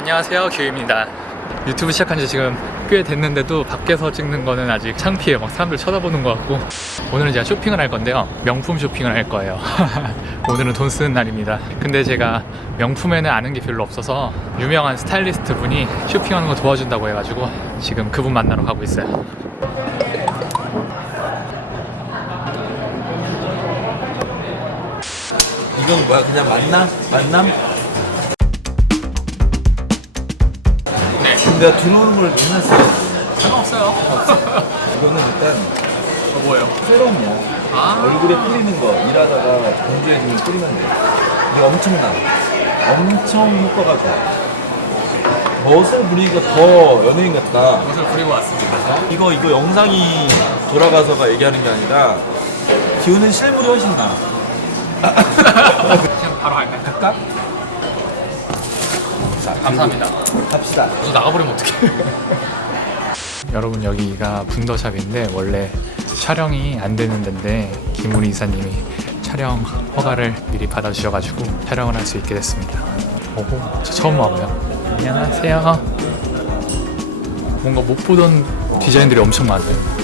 안녕하세요 규입니다. 유튜브 시작한 지 지금 꽤 됐는데도 밖에서 찍는 거는 아직 창피해요 막 사람들 쳐다보는 것 같고. 오늘은 제가 쇼핑을 할 건데요. 명품 쇼핑을 할 거예요. 오늘은 돈 쓰는 날입니다. 근데 제가 명품에는 아는 게 별로 없어서 유명한 스타일리스트 분이 쇼핑하는 거 도와준다고 해가지고 지금 그분 만나러 가고 있어요. 이건 뭐야? 그냥 만남? 만남? 내가 들어오는 걸 해놨어 상관없어요. 이거는 일단 어, 뭐예요? 세럼이야 아. 얼굴에 뿌리는 거 일하다가 건조해 지면 뿌리면 돼 이게 엄청나 엄청 효과가 좋아. 멋을 부리니까 더 연예인 같다. 옷을 부리고 왔습니다. 이거 이거 영상이 돌아가서가 얘기하는 게 아니라 기우는 실물이 훨씬 나. 그냥 바로 갈까요? 갈까? 자 감사합니다. 갑시다. 저 나가버리면 어떡해. 여러분 여기가 분더샵인데 원래 촬영이 안 되는 데인데 김우리 이사님이 촬영 허가를 미리 받아주셔가지고 촬영을 할 수 있게 됐습니다. 오호 저 처음 와봐요. 안녕하세요. 뭔가 못 보던 디자인들이 엄청 많아요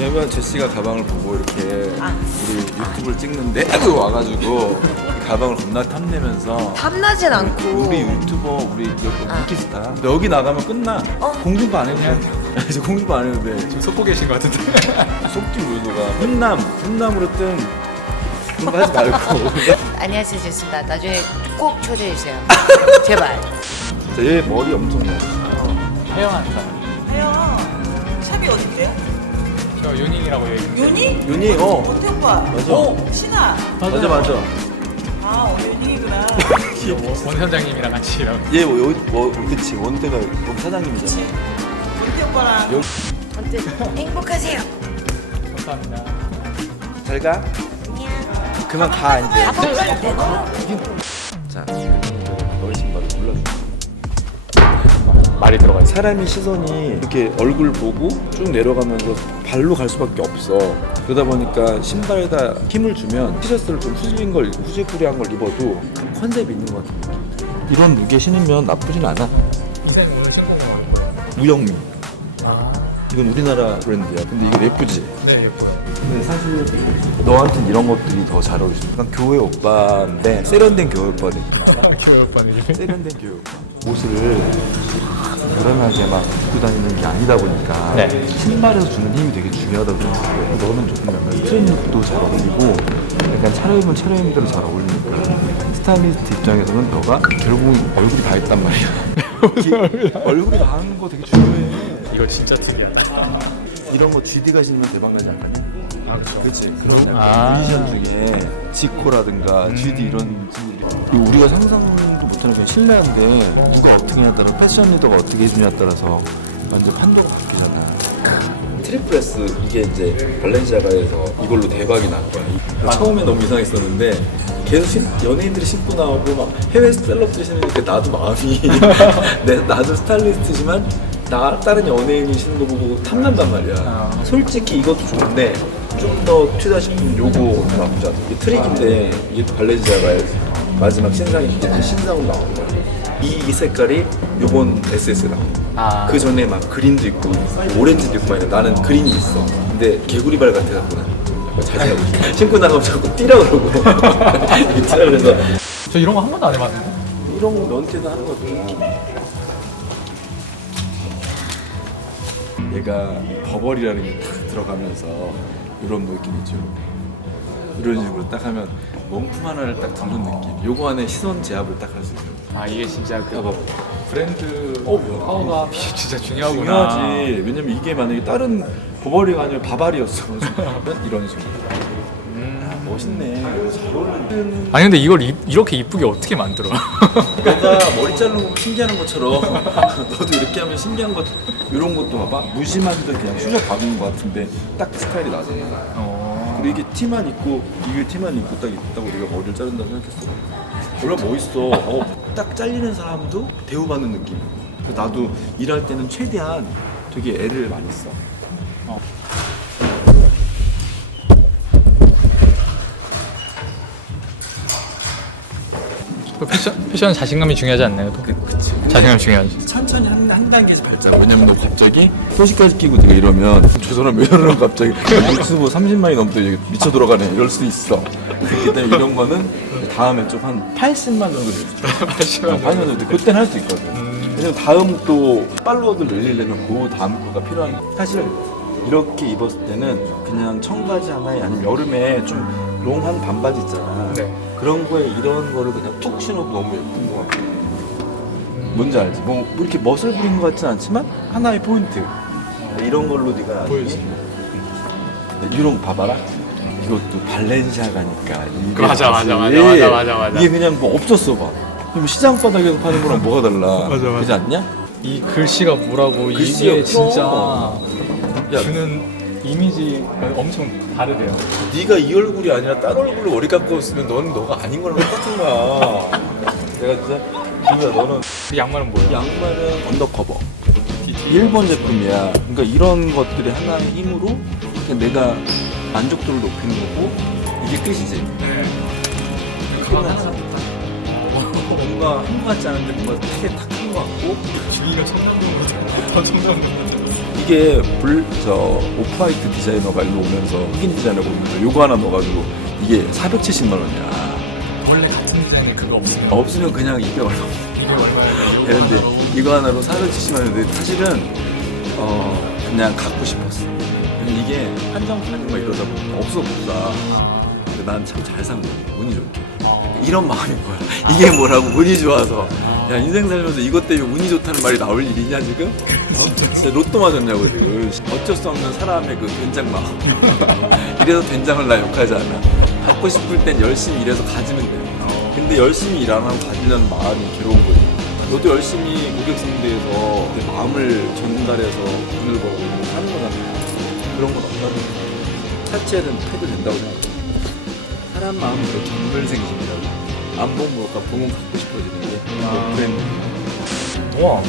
개면 제시가 가방을 보고 이렇게 우리 유튜브를 찍는데 와가지고 이 가방을 겁나 탐내면서 탐나진 않고. 우리 유튜버 우리 여기 아. 인기스타. 근데 여기 나가면 끝나. 어? 공중도 안 해도 돼. 이제 공중도 안 해도 돼. 지금 속고 계신 것 같은데. 속지 물도가. 훈남 훈남으로 뜬 그런 거 하지 말고. 안녕하세요 제스입니다. 나중에 꼭 초대해 주세요. 제발. 자, 얘 머리 엄청 나 혜영한 사람 저 윤잉이라고 여기 윤희? 윤희 어. 원태 오빠. 맞아. 오, 신아. 맞아 맞아 아, 어, 윤희구나. 원 선장님이랑 같이 일하고. 얘 뭐, 여기 뭐 그치. 원태가 여기 사장님이잖아. 원태 오빠랑. 여기 아무튼 행복하세요. 감사합니다. 잘 가? 그만 가 이제. 가방 빨리 내놔. 자 말이 들어가 있어 사람이 시선이 이렇게 얼굴 보고 쭉 내려가면서 발로 갈 수밖에 없어. 그러다 보니까 신발에다 힘을 주면 티셔츠를 좀 후진 걸 후지꾸리한 걸 입어도 그 컨셉이 있는 것 같아. 이런 무게 신으면 나쁘진 않아. 이사님 오늘 신고 온 거예요? 우영미. 아, 이건 우리나라 브랜드야. 근데 이거 예쁘지? 네 예뻐요 근데 사실 너한텐 이런 것들이 더 잘 어울리지. 약간 교회 오빠인데 세련된 교회 오빠 느낌. 교회 오빠 느낌 세련된 교회 오빠. 옷을 불안하게 막 입고 다니는 게 아니다 보니까 네. 신발에서 주는 힘이 되게 중요하다고 생각해요. 너는 조금 약간 트렌드도 잘 어울리고 약간 차려입은 차려입은 잘 어울리니까 스타일리스트 입장에서는 너가 결국 얼굴이 다 있단 말이야. 이게 얼굴이 다 하는 거 되게 중요해. 이거 진짜 특이하다 이런 거 GD가 신으면 대박 나지 않겠냐? 아 그렇죠 그치? 그런 아. 뮤지션 중에 지코라든가 GD 이런 친구들이 이거 우리가 상상도 못하는 그냥 실내인데 누가 어떻게 하냐에 따라 패션 리더가 어떻게 해주냐에 따라서 완전 판도가 바뀌잖아. 트리플레스 이게 이제 발렌시아가에서 이걸로 대박이 난 거야. 처음에 너무 이상했었는데 계속 신- 연예인들이 신고 나오고 막 해외 셀럽들이 신으니까 나도 마음이 내, 나도 스타일리스트지만 나 다른 연예인이 신는 거 보고 탐난단 말이야. 아. 솔직히 이것도 좋은데 좀 더 튀다 싶으면 요거 나쁘지 않아. 이게 트릭인데 이게 또 발렌시아가의 마지막 신상이 이제 신상으로 나온 거야 이, 이 색깔이 요번 SS 나온 아그 전에 막 그린도 있고 오렌지도 있고 막 나는 그린이 있어. 근데 개구리발 같아 갖고 난 자제하고 있어. 신고 나가면 자꾸 뛰라 그러고 뛰라 그래서 저 이런 거 한 번도 안 해봤는데 이런 거 너한테도 하는 거지. 얘가 버벌이라는 게탁 들어가면서 이런 느낌이죠. 이런 식으로 딱 하면 명품 하나를 딱 두는 느낌. 요거 안에 시선 제압을 딱 할 수 있는. 아 이게 진짜 그 봐봐. 브랜드 어, 뭐야. 파워가 진짜 중요하구나 중요하지. 왜냐면 이게 만약에 다른 버버리가 아니라 바바리였어. 이런 식으로. 아, 멋있네. 잘 어울리는. 아니 근데 이걸 이, 이렇게 이쁘게 어떻게 만들어 너가 머리 자르는 거 신기한 것처럼 너도 이렇게 하면 신기한 것 이런 것도 봐봐. 무심한 듯 그냥 수작 박은 것 같은데 딱 스타일이 나잖아. 어... 그리고 이게 티만 입고 이게 티만 입고 딱 있다고 우리가 머리를 자른다고 생각했어. 원래 멋있어. 어, 딱 잘리는 사람도 대우받는 느낌. 그래서 나도 일할 때는 최대한 되게 애를 많이 써. 그 패션 패션 자신감이 중요하지 않나요? 또? 그치. 자신감이 중요하지. 천천히 한, 한 단계씩 밟자. 왜냐면 너 갑자기 소식까지 끼고 내가 이러면 저 사람 왜 이러는 갑자기 유튜브 30만이 넘게 이게 미쳐 돌아가네 이럴 수도 있어. 그렇기 때문에 이런 거는 다음에 좀 한 80만 정도 됐어. 80만 정도 돼. 그때는 할 수 있거든. 왜냐면 다음 또 팔로워들 늘리려면 그 다음 거가 필요한 거. 사실 이렇게 입었을 때는 그냥 청바지 하나에 아니면 여름에 좀 롱한 반바지 있잖아. 네. 그런 거에 이런 거를 그냥 툭 신어도 너무 예쁜. 뭔지 알지? 뭐, 뭐 이렇게 멋을 부린 것 같진 않지만 하나의 포인트. 이런 걸로 네가 보여주지. 네, 이런 거 봐봐라. 이것도 발렌시아가니까. 이게 맞아, 맞아, 맞아, 맞아, 맞아, 맞아. 이게 그냥 뭐 없었어 봐. 뭐 시장 바닥에서 파는 거랑 뭐가 달라. 맞아, 맞아. 그렇지 않냐? 이 글씨가 뭐라고 글씨가 이게 진짜 야. 주는 이미지가 엄청 다르대요. 네가 이 얼굴이 아니라 딴 얼굴로 머리 깎았으면 너는 너가 아닌 거랑 똑같은 거야. 내가 진짜 기우야 너는 그 양말은 뭐예요? 양말은 언더커버. 일본 제품이야. 그러니까 이런 것들이 하나의 힘으로 그냥 내가 만족도를 높이는 거고 이게 끝이지. 네. 가방 하나 뭔가 한 거 같지 않은데 뭔가 되게 탁한 거 같고 주위가 청담동보다 더 청담동 같아. 이게 불 저 오프화이트 디자이너가 일로 오면서 흑인 디자이너가 오면서 요거 하나 넣어가지고 이게 470만 원이야. 원래 같은 디자인에 그거 없으면 없으면 그냥 이게 얼마 이게 얼마예요? 되는데 이거 하나로 470만 원인데 사실은 어 그냥 갖고 싶었어. 근데 이게 한정판이 막 이러다 보니까 없어 못 사. 근데 난 참 잘 산 거야. 운이 좋게. 이런 마음인 거야. 이게 뭐라고 운이 좋아서. 야 인생 살면서 이것 때문에 운이 좋다는 말이 나올 일이냐 지금? 어? 진짜 로또 맞았냐고 지금. 어쩔 수 없는 사람의 그 된장 마음. 이래서 된장을 나 욕하지 않아. 갖고 싶을 땐 열심히 일해서 가지면 돼. 근데 열심히 일 안 하고 가지려는 마음이 괴로운 거지. 너도 열심히 고객 상대해서 내 마음을 전달해서 돈을 벌고 하는 거잖아. 그런 건 없다고. 사치에는 패도 된다고 생각해. 사람 마음은 그 정글생심이라고. 안 보면 뭘까 보면 갖고 싶어지는 게 아. 그랬는데. 와.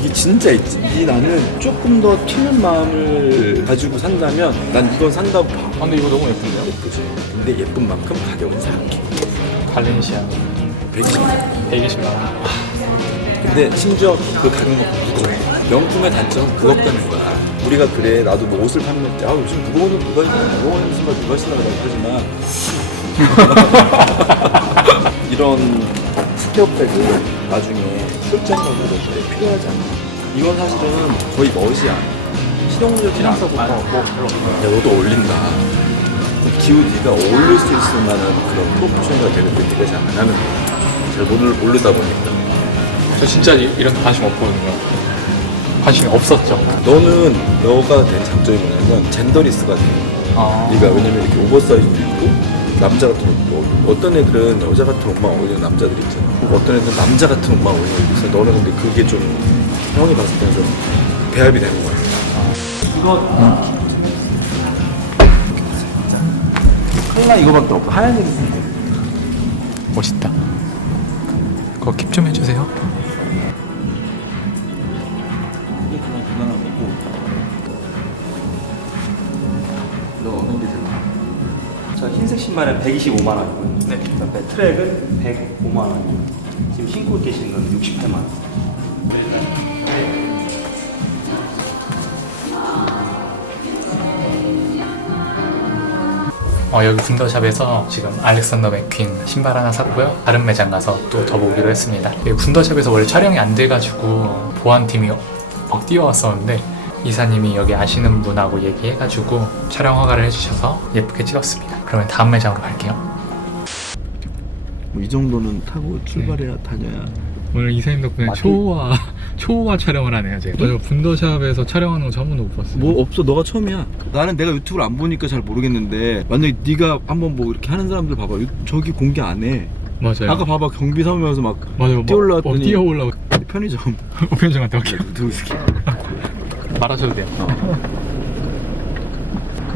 이게 진짜 있지. 이 나는 조금 더 튀는 마음을 가지고 산다면 난 이건 산다고 봐. 아, 근데 이거 너무 예쁜데요? 예쁘지. 근데 예쁜 만큼 가격은 사악해. 발렌시아 120만 원. 120만 원. 근데 심지어 그 가격은 무거워. 명품의 단점은 무겁다는 거야. 우리가 그래 나도 뭐 옷을 판매할 때아 요즘 무거운 옷 누가 신나 무거운 신발 누가 신나라고 하지만 이런 스퀘어백은 나중에 출장으로 때 필요하지 않아. 이건 사실은 거의 멋이야. 실용적이지 않고 뭐, 야 너도 어울린다. 기우 네가 어울릴 수 있을 만한 그런 프로포션이 되는데 네가 잘 안 하는 거야. 잘 모르, 모르다 보니까. 저 진짜 이- 이런 데 관심 없거든요. 관심이 없었죠. 너는 너가 된 장점이 뭐냐면 젠더리스가 돼. 아. 네가 왜냐면 이렇게 오버사이즈도 있고 남자 같 입고 어떤 애들은 여자 같은 옷만 어울리는 남자들이 있잖아. 어떤 애들은 남자 같은 옷만 어울리는 애들이 있어. 너는 근데 그게 좀 형이 봤을 때는 좀 배합이 되는 거야. 이거 컬러 이거밖에 없고 하얀색이 있는데. 멋있다. 그거 킵 좀 해주세요. 저 흰색 신발은 125만 원이고요. 네. 그다음에 트랙은 105만 원이고 지금 신고 계신 건 68만 원. 어, 여기 군더샵에서 지금 알렉산더 맥퀸 신발 하나 샀고요. 다른 매장 가서 또 더 보기로 했습니다. 여기 군더샵에서 원래 촬영이 안 돼가지고 보안팀이 막 뛰어왔었는데 이사님이 여기 아시는 분하고 얘기해가지고 촬영 허가를 해주셔서 예쁘게 찍었습니다. 그러면 다음 매장으로 갈게요. 뭐이 정도는 타고 출발해야 다녀야. 오늘 이사님 덕분에 맞지? 초호화 초호화 촬영을 하네요 제가. 저 군더샵에서 촬영하는 거 번도 못 봤어요. 뭐 없어 너가 처음이야 나는 내가 유튜브를 안 보니까 잘 모르겠는데 만약에 네가 한번 뭐 이렇게 하는 사람들 봐봐 유- 저기 공개 안 해 맞아요. 아까 봐봐 경비 서면서 막 맞아요. 뛰어 올라왔더니- 어, 뛰어 올라오. 편의점 편의점 갔다 올게요. 누구 스키 말하셔도 돼요.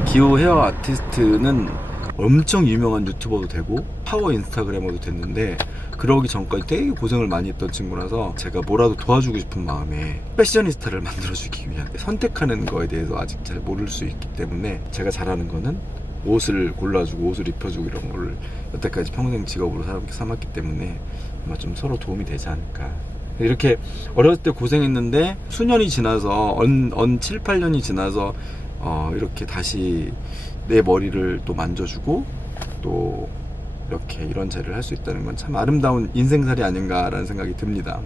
기호 헤어 아티스트는 엄청 유명한 유튜버도 되고 파워 인스타그래머도 됐는데 그러기 전까지 되게 고생을 많이 했던 친구라서 제가 뭐라도 도와주고 싶은 마음에 패셔니스타를 만들어주기 위한 선택하는 거에 대해서 아직 잘 모를 수 있기 때문에 제가 잘하는 거는 옷을 골라주고 옷을 입혀주고 이런 걸 여태까지 평생 직업으로 삼- 삼았기 때문에 아마 좀 서로 도움이 되지 않을까. 이렇게 어렸을 때 고생했는데 수년이 지나서 언, 언 7, 8년이 지나서 어, 이렇게 다시 내 머리를 또 만져주고 또 이렇게 이런 자리를 할 수 있다는 건 참 아름다운 인생살이 아닌가라는 생각이 듭니다.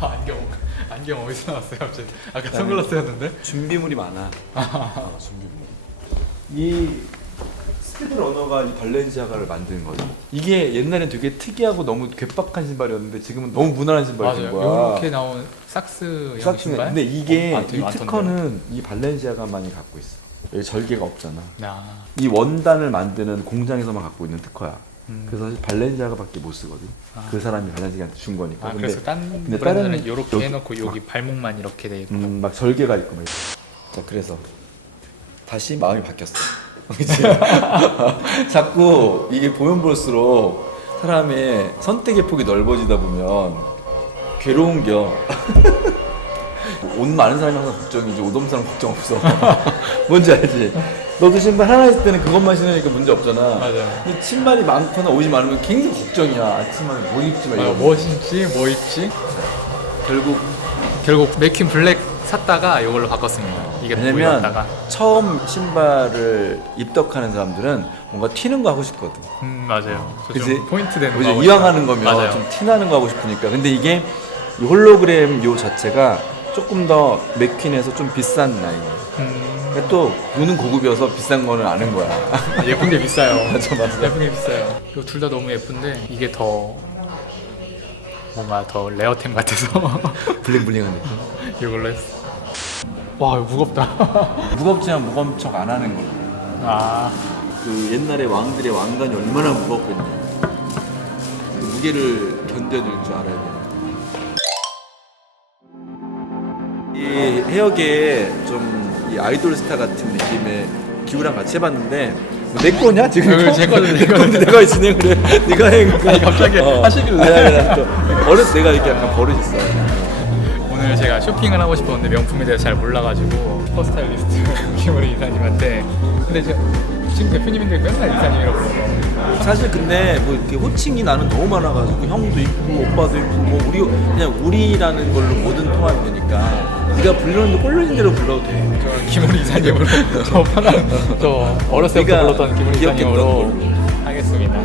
아, 안경 안경 어디서 나왔어요 갑자기? 아까 선글라스였는데? 준비물이 많아. 어, 준비물. 이 스피드 러너가 이 발렌시아가를 만든 거죠. 이게 옛날엔 되게 특이하고 너무 괴팍한 신발이었는데 지금은 너무 무난한 신발이 된 거야. 이렇게 나온 삭스 양 신발. 근데 이게 어, 아, 되게 이 많던데요. 특허는 이 발렌시아가만이 갖고 있어. 여기 절개가 없잖아. 아, 이 원단을 만드는 공장에서만 갖고 있는 특허야. 음. 그래서 사실 발렌시아가밖에 못 쓰거든. 아. 그 사람이 발렌시아한테 준 거니까. 아 그래서 딴 근데 브랜드는 다른- 이렇게 여기- 해놓고 여기 발목만 이렇게 돼 있고. 음, 막 절개가 있고 막. 자, 그래서 다시 마음이 바뀌었어. 그치? 자꾸 이게 보면 볼수록 사람의 선택의 폭이 넓어지다 보면 괴로운 겨. 옷 많은 사람이 항상 걱정이지 옷 없는 사람 걱정 없어. 뭔지 알지? 너도 신발 하나 있을 때는 그것만 신으니까 문제 없잖아. 맞아요. 근데 신발이 많거나 옷이 많으면 굉장히 걱정이야. 아침에 못 입지 마. 아, 이러고. 뭐 신지 뭐 입지? 결국 결국 맥퀸 블랙 샀다가 이걸로 바꿨습니다. 이게 왜냐면 보였다가. 처음 신발을 입덕하는 사람들은 뭔가 튀는 거 하고 싶거든. 음 맞아요. 저좀 그치? 포인트 되는? 거. 하고 이왕 싶어요. 하는 거면 맞아요. 좀 티나는 거 하고 싶으니까. 근데 이게 이 홀로그램 요 자체가 조금 더 맥퀸에서 좀 비싼 라인이에요. 음, 근데 또 눈은 고급이어서 비싼 거는 아는 거야. 예쁜 게 비싸요. 맞아, 맞아. 예쁜 게 비싸요. 그리고 둘 다 너무 예쁜데 이게 더 뭔가 더 레어템 같아서 블링블링한 느낌. 이걸로 했어. 와 이거 무겁다. 무겁지만 무거운 척 안 하는 걸로. 아 그 옛날에 왕들의 왕관이 얼마나 무겁겠냐. 그 무게를 견뎌줄 줄 알아야 돼. 이 헤어계에 좀이 아이돌 스타 같은 느낌의 기우랑 같이 해봤는데 뭐 내 거냐 지금? 어, 이거? 제제내 내가 왜 진행을 해? 네가 해. 아니, 갑자기 하시길래. 아니, 아니, 또때 내가 이렇게 약간 버릇 있어. 오늘 제가 쇼핑을 하고 싶었는데 명품에 대해서 잘 몰라가지고 슈퍼 스타일리스트 김우리 이사님한테 근데 저, 지금 대표님인데 맨날 이사님이라고 불러서 사실 근데 뭐 이렇게 호칭이 나는 너무 많아가지고 형도 있고 오빠도 있고 뭐 우리 그냥 우리라는 걸로 모든 통합이 되니까 네가 부르는데 꼴리는 대로 불러도 돼. 저 김우리 이사님으로 저 편한 저 어렸을 때부터 네가 불렀던 김우리 기억했던 이사님으로. 하겠습니다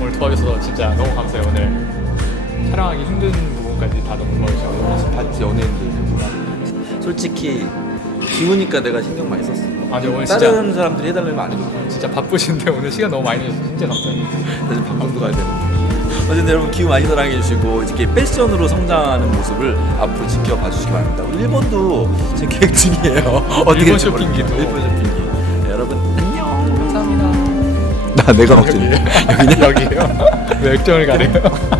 오늘 도와주셔서 진짜 너무 감사해요 오늘 촬영하기 힘든 부분까지 다 너무 도와주셔서 봤지 연예인들. 솔직히 기우니까 내가 신경 많이 썼어. 아니 오늘 다른 진짜 사람들이 해달라면 안 해줘. 진짜 바쁘신데 오늘 시간 너무 많이 내주셔서 진짜 감사해요 나 지금 방송도 가야 되는데. 어쨌든 여러분 기우 많이 사랑해 주시고 이렇게 패션으로 성장하는 모습을 앞으로 지켜봐 주시기 바랍니다. 우리 일본도 지금 계획 중이에요. 어떻게 일본 될지 쇼핑기도. 모르겠어요. 일본 쇼핑기. 네, 여러분 안녕. 감사합니다 나 내가 막 좀. 여기에요? 왜 액정을 가려요?